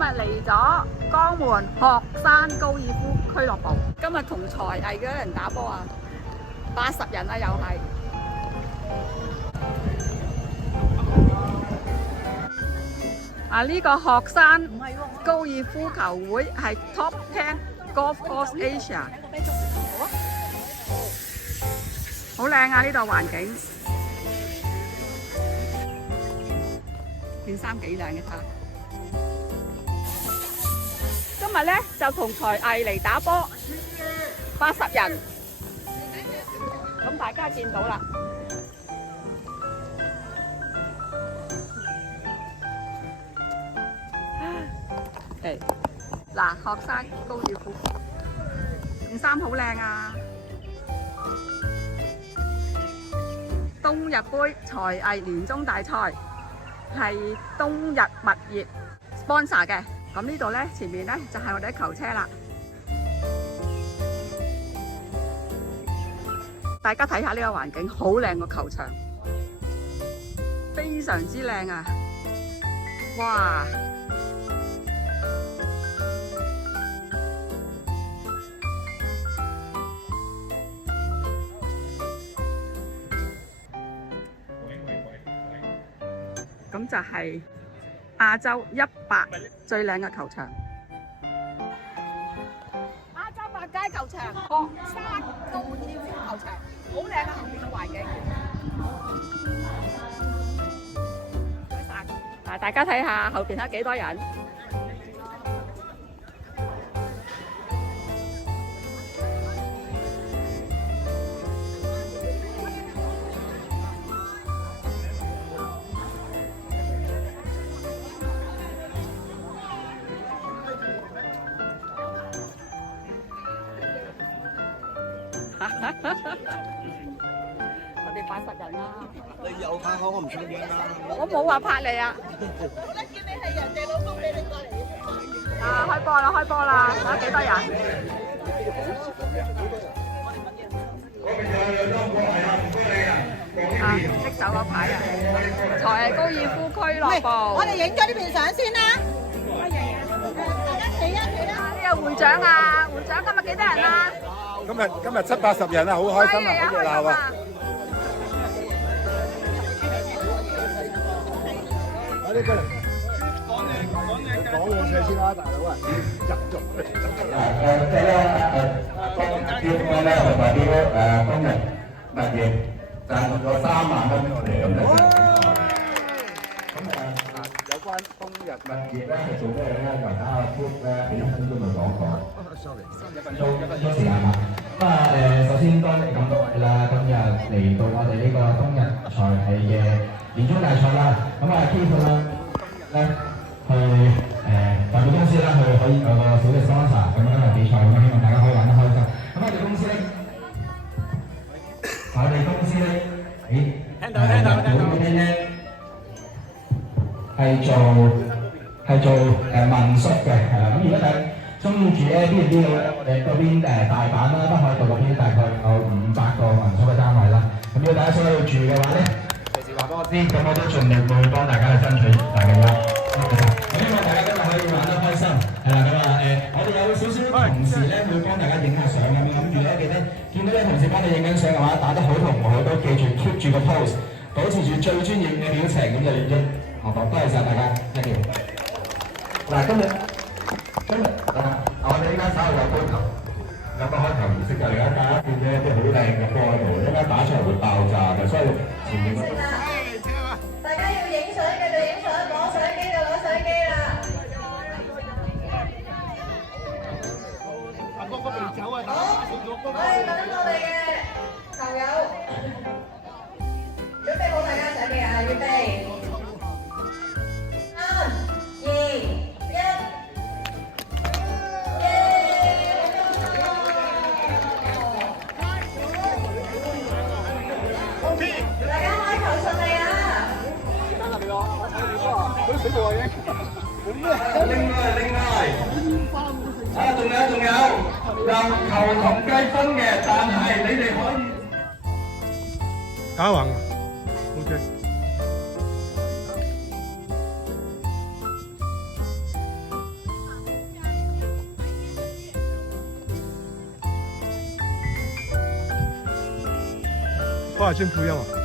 日嚟咗江門學山高爾夫俱樂部，今日同才藝嗰啲人打波啊，80人啊又係。啊！呢個學山高爾夫球會係 Top 10 Golf Course Asia， 好靚啊！呢度環境，件衫幾靚嘅睇。今日咧就同才藝嚟打波，80人，咁大家見到啦。嗱，學生高爾夫，件衫好靚啊！冬日杯才藝年終大賽係冬日物業 sponsor 嘅，咁呢度咧前面咧就係我哋啲球車啦。大家睇下呢個環境，好靚個球場，非常之靚啊！哇！咁就係亞洲100最靚嘅球場，亞洲百佳球場，學山高爾夫球場，好靚啊！後面嘅環境，嗱，大家睇下後邊有幾多人？我哋80人啦。你有拍我唔信嘅啦。我冇話拍你啊。我咧見你係人哋老公俾你過嚟。啊，開波啦，開波啦！睇下幾多人？啊，拎走個牌啊！才藝高爾夫俱樂部。我哋影咗呢邊相先啦。大家企啊企啦！呢個會長啊，會長今日幾多人啊？今日70-80人啊，好開心啊，好熱鬧啊！快啲過嚟，講兩句先啦，大佬啊，入咗。即係咧叫我咧同埋啲工人物業贊助咗3萬蚊俾我哋咁就。有關冬日物業咧係做咩咧？就睇下 group 咧俾1分鐘就講講。sorry， 1分鐘時間啦。咁啊首先多謝咁多位啦，今日嚟到我哋呢個冬日才藝嘅年終大賽啦。咁啊，keep 啦咧去代表公司啦，去可以有個小嘅 sponsor 咁樣嘅比賽，咁希望大家可以玩得開心。咁我哋公司咧，喺入邊咧係做民宿嘅，係啦。咁如果大家中意住 Airbnb 嘅咧，我哋嗰邊大阪啦、北海道嗰邊大概有500個民宿嘅單位啦。咁如果大家想喺度住嘅話咧，隨時話俾我知，咁我都盡力會幫大家去爭取大家啦。咁希望大家今日可以玩得開心，係啦。咁啊我哋有少少同事咧會幫大家影下相咁樣，咁如果記得見到有同事幫你影緊相嘅話，打得好同唔好都記住 keep 住個 pose， 保持住最專業嘅表情，咁就已經學到。多謝晒大家，thank you。嗱，今日我哋依家稍後有開球，有個開球儀式就而家大家見到一啲好靚嘅波喺度，一陣間打出嚟會爆炸嘅，所以前面大家要影相，繼續影相，攞相機就攞相機啦。好，我哋等我哋嘅球友準備好大家相機啊！預備，3、2、1。大家開球順利啊！另外，仲有，入球同計分嘅，但係你哋可以打橫啊 ，OK。花海村配音啊！